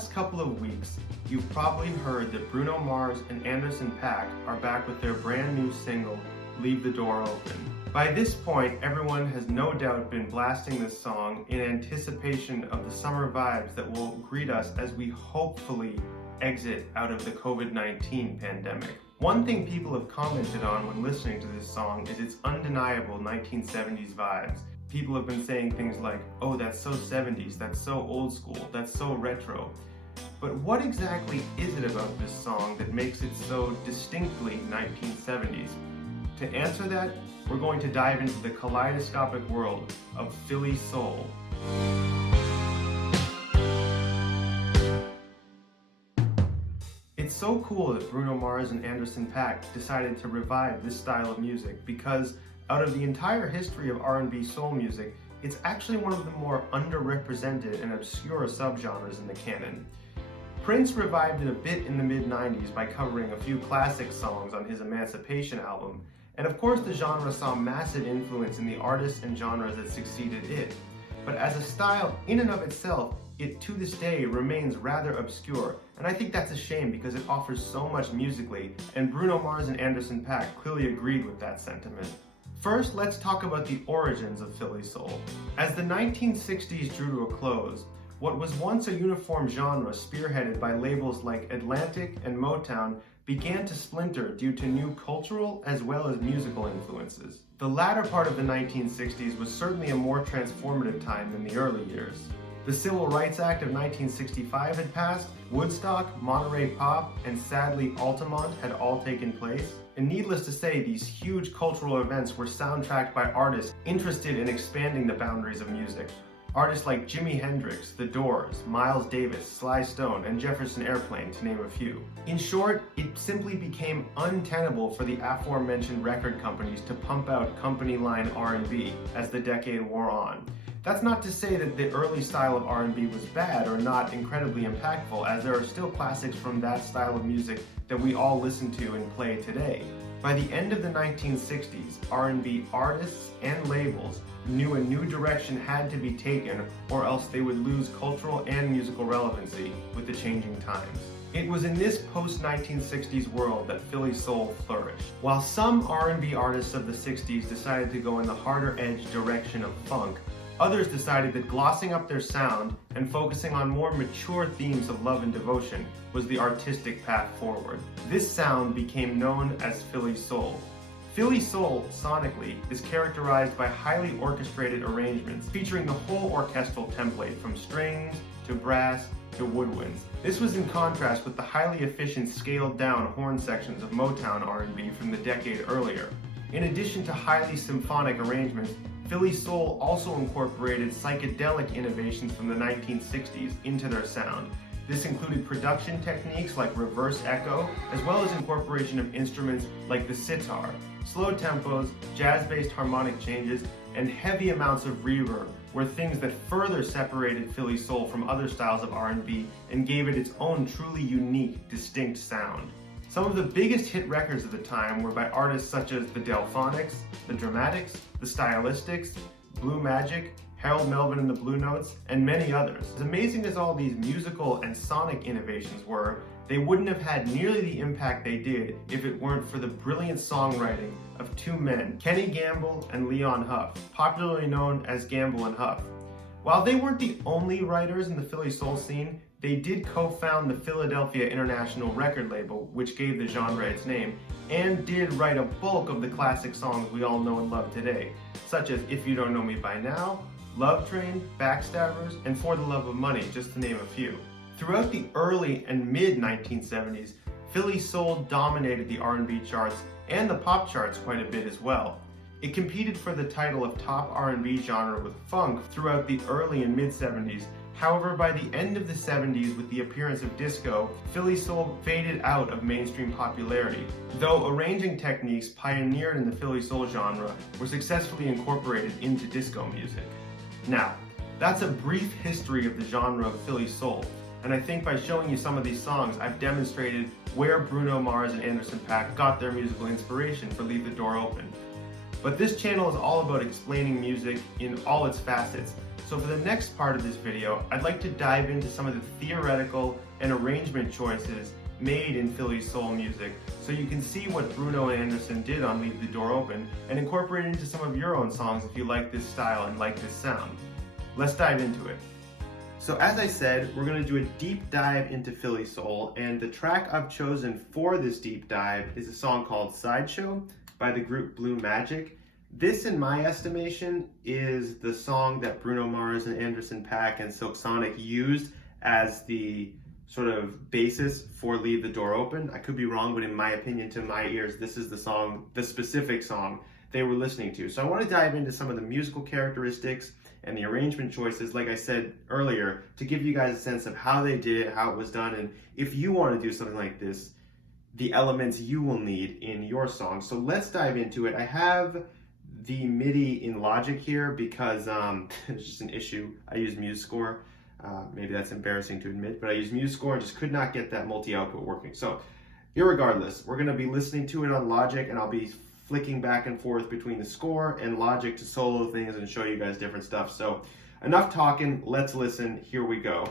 past couple of weeks, you've probably heard that Bruno Mars and Anderson .Paak are back with their brand new single, Leave the Door Open. By this point, everyone has no doubt been blasting this song in anticipation of the summer vibes that will greet us as we hopefully exit out of the COVID-19 pandemic. One thing people have commented on when listening to this song is its undeniable 1970s vibes. People have been saying things like, oh, that's so 70s, that's so old school, that's so retro. But what exactly is it about this song that makes it so distinctly 1970s? To answer that, we're going to dive into the kaleidoscopic world of Philly soul. It's so cool that Bruno Mars and Anderson .Paak decided to revive this style of music because out of the entire history of R&B soul music, it's actually one of the more underrepresented and obscure subgenres in the canon. Prince revived it a bit in the mid-90s by covering a few classic songs on his Emancipation album, and of course the genre saw massive influence in the artists and genres that succeeded it. But as a style in and of itself, it to this day remains rather obscure, and I think that's a shame because it offers so much musically, and Bruno Mars and Anderson .Paak clearly agreed with that sentiment. First, let's talk about the origins of Philly soul. As the 1960s drew to a close, what was once a uniform genre spearheaded by labels like Atlantic and Motown began to splinter due to new cultural as well as musical influences. The latter part of the 1960s was certainly a more transformative time than the early years. The Civil Rights Act of 1965 had passed, Woodstock, Monterey Pop, and sadly Altamont had all taken place. And needless to say, these huge cultural events were soundtracked by artists interested in expanding the boundaries of music. Artists like Jimi Hendrix, The Doors, Miles Davis, Sly Stone, and Jefferson Airplane, to name a few. In short, it simply became untenable for the aforementioned record companies to pump out company line R&B as the decade wore on. That's not to say that the early style of R&B was bad or not incredibly impactful, as there are still classics from that style of music that we all listen to and play today. By the end of the 1960s, R&B artists and labels knew a new direction had to be taken or else they would lose cultural and musical relevancy with the changing times. It was in this post-1960s world that Philly soul flourished. While some R&B artists of the 60s decided to go in the harder edge direction of funk, others decided that glossing up their sound and focusing on more mature themes of love and devotion was the artistic path forward. This sound became known as Philly soul. Philly soul, sonically, is characterized by highly orchestrated arrangements featuring the whole orchestral template from strings to brass to woodwinds. This was in contrast with the highly efficient scaled-down horn sections of Motown R&B from the decade earlier. In addition to highly symphonic arrangements, Philly soul also incorporated psychedelic innovations from the 1960s into their sound. This included production techniques like reverse echo, as well as incorporation of instruments like the sitar, slow tempos, jazz-based harmonic changes, and heavy amounts of reverb were things that further separated Philly soul from other styles of R&B and gave it its own truly unique, distinct sound. Some of the biggest hit records of the time were by artists such as the Delphonics, the Dramatics, the Stylistics, Blue Magic, Harold Melvin and the Blue Notes, and many others. As amazing as all these musical and sonic innovations were, they wouldn't have had nearly the impact they did if it weren't for the brilliant songwriting of two men, Kenny Gamble and Leon Huff, popularly known as Gamble and Huff. While they weren't the only writers in the Philly soul scene, they did co-found the Philadelphia International record label, which gave the genre its name, and did write a bulk of the classic songs we all know and love today, such as If You Don't Know Me By Now, Love Train, Backstabbers, and For the Love of Money, just to name a few. Throughout the early and mid-1970s, Philly soul dominated the R&B charts and the pop charts quite a bit as well. It competed for the title of top R&B genre with funk throughout the early and mid-70s. However, by the end of the 70s, with the appearance of disco, Philly soul faded out of mainstream popularity, though arranging techniques pioneered in the Philly soul genre were successfully incorporated into disco music. Now, that's a brief history of the genre of Philly soul, and I think by showing you some of these songs, I've demonstrated where Bruno Mars and Anderson .Paak got their musical inspiration for Leave the Door Open. But this channel is all about explaining music in all its facets. So for the next part of this video, I'd like to dive into some of the theoretical and arrangement choices made in Philly soul music, so you can see what Bruno and Anderson did on Leave the Door Open and incorporate it into some of your own songs if you like this style and like this sound. Let's dive into it. So as I said, we're going to do a deep dive into Philly soul, and the track I've chosen for this deep dive is a song called Sideshow by the group Blue Magic. This, in my estimation, is the song that Bruno Mars and Anderson .Paak and Silk Sonic used as the sort of basis for Leave the Door Open. I could be wrong, but in my opinion, to my ears, this is the song, the specific song they were listening to. So I want to dive into some of the musical characteristics and the arrangement choices, like I said earlier, to give you guys a sense of how they did it, how it was done, and if you want to do something like this, the elements you will need in your song. So let's dive into it. I have the MIDI in Logic here because it's just an issue. I use MuseScore. Maybe that's embarrassing to admit, but I use MuseScore and just could not get that multi-output working. So irregardless, we're going to be listening to it on Logic, and I'll be flicking back and forth between the score and Logic to solo things and show you guys different stuff. So enough talking, let's listen. Here we go.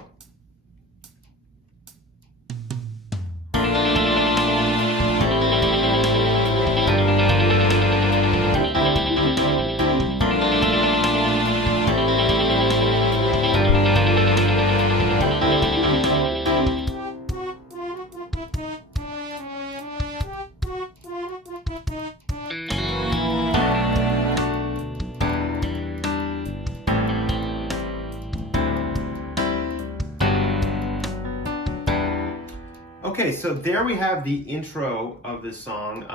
Okay, so there we have the intro of this song.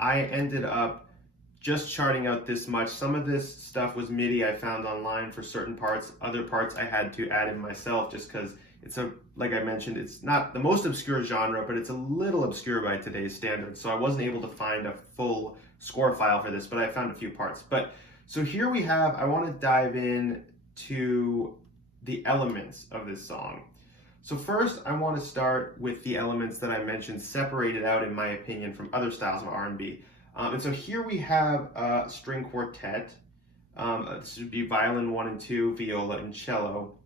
I ended up just charting out this much. Some of this stuff was MIDI I found online for certain parts. Other parts I had to add in myself just because it's like I mentioned, it's not the most obscure genre, but it's a little obscure by today's standards. So I wasn't able to find a full score file for this, but I found a few parts. So here we have, I want to dive in to the elements of this song. So first, I want to start with the elements that I mentioned separated out, in my opinion, from other styles of R&B. And so here we have a string quartet. This would be violin 1 and 2, viola, and cello.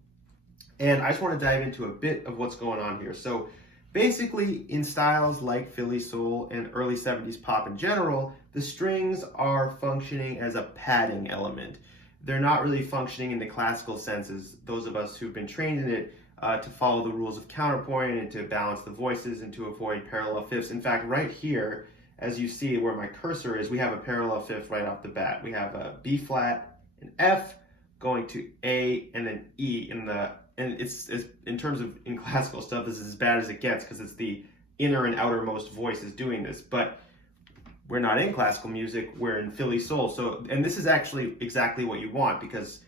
And I just want to dive into a bit of what's going on here. So basically, in styles like Philly soul and early 70s pop in general, the strings are functioning as a padding element. They're not really functioning in the classical senses, those of us who've been trained in it, to follow the rules of counterpoint and to balance the voices and to avoid parallel fifths. In fact, right here, as you see where my cursor is, we have a parallel fifth right off the bat. We have a B flat, an F, going to A, and then E. And it's in terms of in classical stuff, this is as bad as it gets because it's the inner and outermost voices doing this. But we're not in classical music, we're in Philly soul. So, and this is actually exactly what you want, because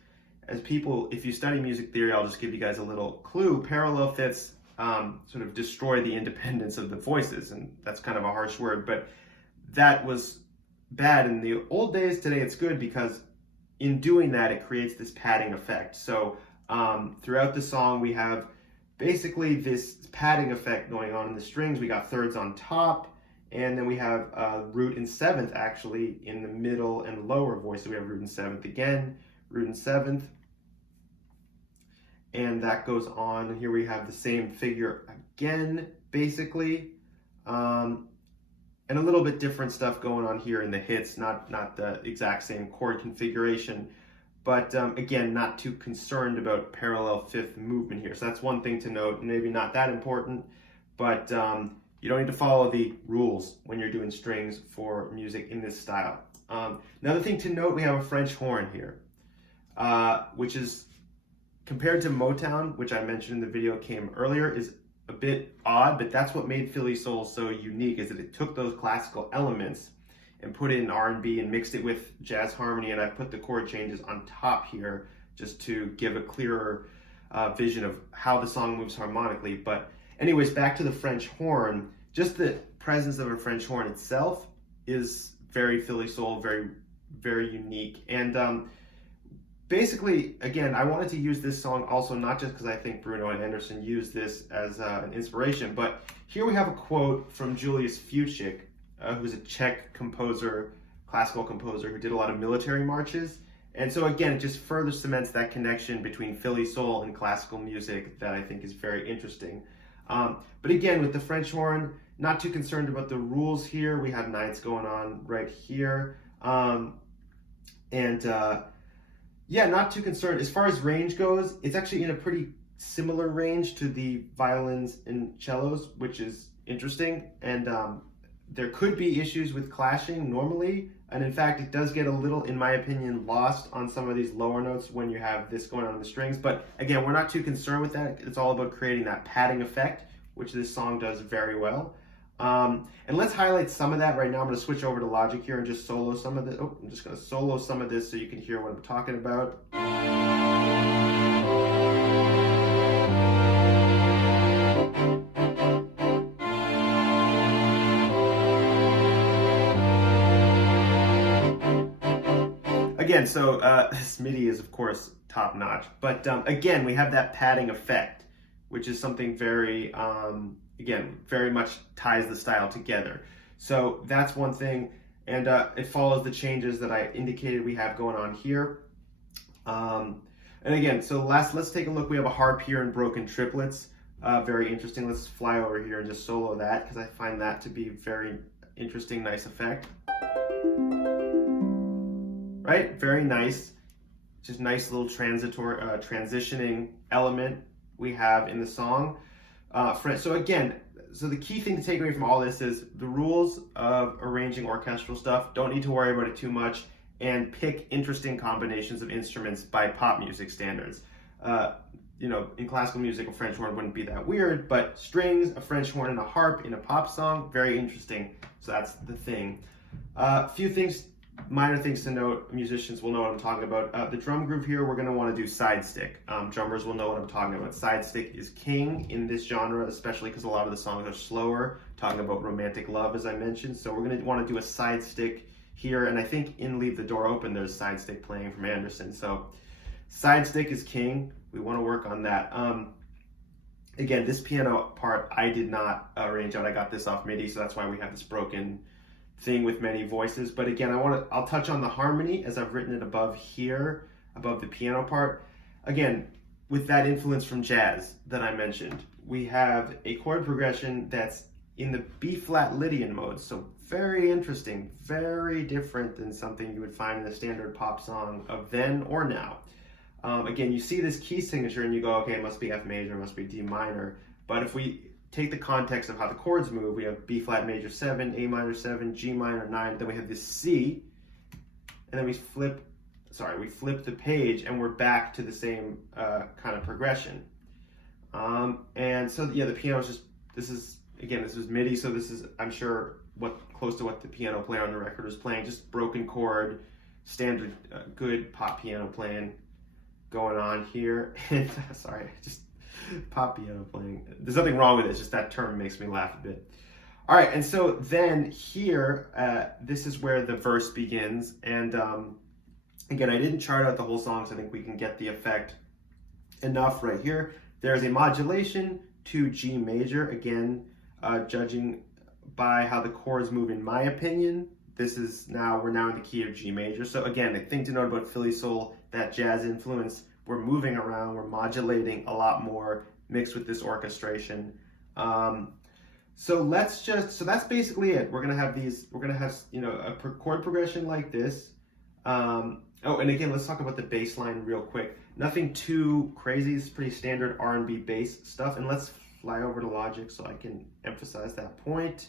as people, if you study music theory, I'll just give you guys a little clue. Parallel fifths sort of destroy the independence of the voices, and that's kind of a harsh word, but that was bad in the old days. Today it's good because in doing that, it creates this padding effect. So throughout the song, we have basically this padding effect going on in the strings. We got thirds on top, and then we have root and seventh actually in the middle and lower voice. So we have root and seventh again, root and seventh, and that goes on. And here we have the same figure again, basically, and a little bit different stuff going on here in the hits, not the exact same chord configuration, but again, not too concerned about parallel fifth movement here. So that's one thing to note, maybe not that important, but you don't need to follow the rules when you're doing strings for music in this style. Another thing to note, we have a French horn here. Which is, compared to Motown, which I mentioned in the video came earlier, is a bit odd, but that's what made Philly soul so unique, is that it took those classical elements and put it in R&B and mixed it with jazz harmony, and I put the chord changes on top here just to give a clearer vision of how the song moves harmonically. But anyways, back to the French horn. Just the presence of a French horn itself is very Philly soul, very, very unique. And basically, again, I wanted to use this song also not just because I think Bruno and Anderson used this as an inspiration, but here we have a quote from Julius Fučík, who's a Czech composer, classical composer who did a lot of military marches. And so again, it just further cements that connection between Philly soul and classical music that I think is very interesting. But again, with the French horn, not too concerned about the rules here. We have ninths going on right here. Yeah, not too concerned. As far as range goes, it's actually in a pretty similar range to the violins and cellos, which is interesting. And there could be issues with clashing normally. And in fact, it does get a little, in my opinion, lost on some of these lower notes when you have this going on in the strings. But again, we're not too concerned with that. It's all about creating that padding effect, which this song does very well. And let's highlight some of that right now. I'm going to switch over to Logic here and just solo some of this. Oh, I'm just going to solo some of this so you can hear what I'm talking about. Again, so this MIDI is, of course, top notch. But again, we have that padding effect, which is something very, again, very much ties the style together. So that's one thing. And it follows the changes that I indicated we have going on here. And again, so let's take a look. We have a harp here in broken triplets. Very interesting. Let's fly over here and just solo that because I find that to be very interesting, nice effect. Right? Very nice. Just nice little transitioning element we have in the song. So again, so the key thing to take away from all this is the rules of arranging orchestral stuff. Don't need to worry about it too much, and pick interesting combinations of instruments by pop music standards. You know, in classical music, a French horn wouldn't be that weird, but strings, a French horn, and a harp in a pop song, very interesting. So that's the thing. A few things, minor things to note. Musicians will know what I'm talking about. The drum groove here, we're going to want to do side stick. Drummers will know what I'm talking about. Side stick is king in this genre, especially because a lot of the songs are slower, talking about romantic love, as I mentioned. So we're going to want to do a side stick here. And I think in Leave the Door Open, there's side stick playing from Anderson. So side stick is king. We want to work on that. Again, this piano part, I did not arrange out. I got this off MIDI, so that's why we have this broken thing with many voices. But again, I'll touch on the harmony as I've written it above here, above the piano part. Again, with that influence from jazz that I mentioned, we have a chord progression that's in the B-flat Lydian mode. So very interesting, very different than something you would find in a standard pop song of then or now. Again, you see this key signature and you go, okay, it must be F major, it must be D minor. But if we take the context of how the chords move, we have B flat major 7, A minor 7, G minor 9, then we have this C, and then we flip the page and we're back to the same kind of progression. And so yeah, the piano is just, this is MIDI, so this is, I'm sure, close to what the piano player on the record was playing, just broken chord, standard good pop piano playing going on here. And sorry, just pop piano playing. There's nothing wrong with it, it's just that term makes me laugh a bit. All right, and so then here, this is where the verse begins. And again, I didn't chart out the whole song, so I think we can get the effect enough right here. There's a modulation to G major. Again, judging by how the chords move, in my opinion, we're now in the key of G major. So again, the thing to note about Philly soul, that jazz influence, we're moving around, we're modulating a lot more mixed with this orchestration. So that's basically it. We're gonna have a chord progression like this. Oh, and again, let's talk about the bass line real quick. Nothing too crazy, it's pretty standard R&B bass stuff. And let's fly over to Logic so I can emphasize that point.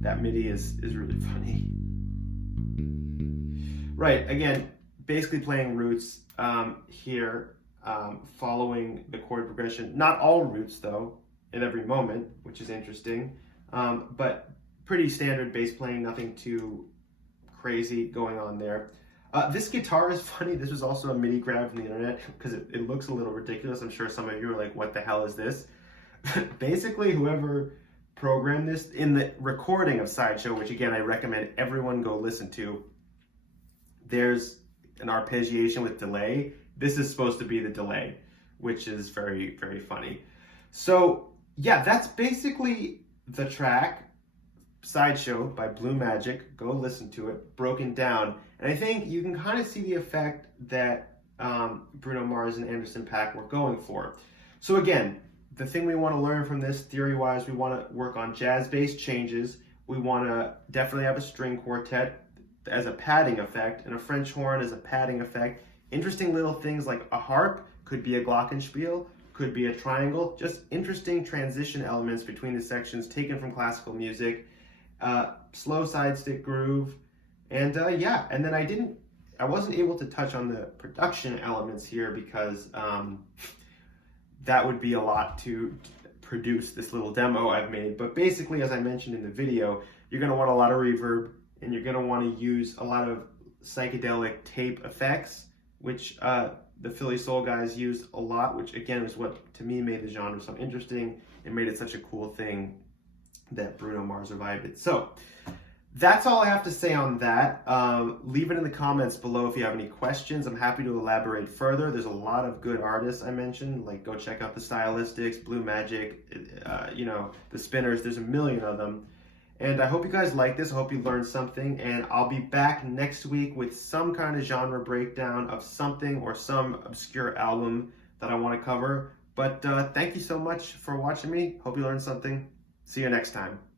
That MIDI is really funny. Right, again, basically playing roots here, following the chord progression. Not all roots though, in every moment, which is interesting, but pretty standard bass playing, nothing too crazy going on there. This guitar is funny. This was also a MIDI grab from the internet because it looks a little ridiculous. I'm sure some of you are like, what the hell is this? Basically, whoever programmed this in the recording of Sideshow, which again, I recommend everyone go listen to, there's an arpeggiation with delay. This is supposed to be the delay, which is very, very funny. So yeah, that's basically the track, Sideshow by Blue Magic. Go listen to it, broken down. And I think you can kind of see the effect that Bruno Mars and Anderson .Paak were going for. So again, the thing we want to learn from this theory-wise, we want to work on jazz-based changes. We want to definitely have a string quartet as a padding effect and a French horn as a padding effect. Interesting little things like a harp, could be a glockenspiel, could be a triangle, just interesting transition elements between the sections taken from classical music. Slow side stick groove, and yeah, and then I wasn't able to touch on the production elements here because that would be a lot to produce this little demo I've made. But basically, as I mentioned in the video, you're going to want a lot of reverb, and you're going to want to use a lot of psychedelic tape effects, which the Philly Soul guys use a lot, which again is what to me made the genre so interesting and made it such a cool thing that Bruno Mars revived it. So that's all I have to say on that. Leave it in the comments below if you have any questions. I'm happy to elaborate further. There's a lot of good artists I mentioned, like go check out the Stylistics, Blue Magic, you know, the Spinners. There's a million of them. And I hope you guys like this. I hope you learned something. And I'll be back next week with some kind of genre breakdown of something or some obscure album that I want to cover. But thank you so much for watching me. Hope you learned something. See you next time.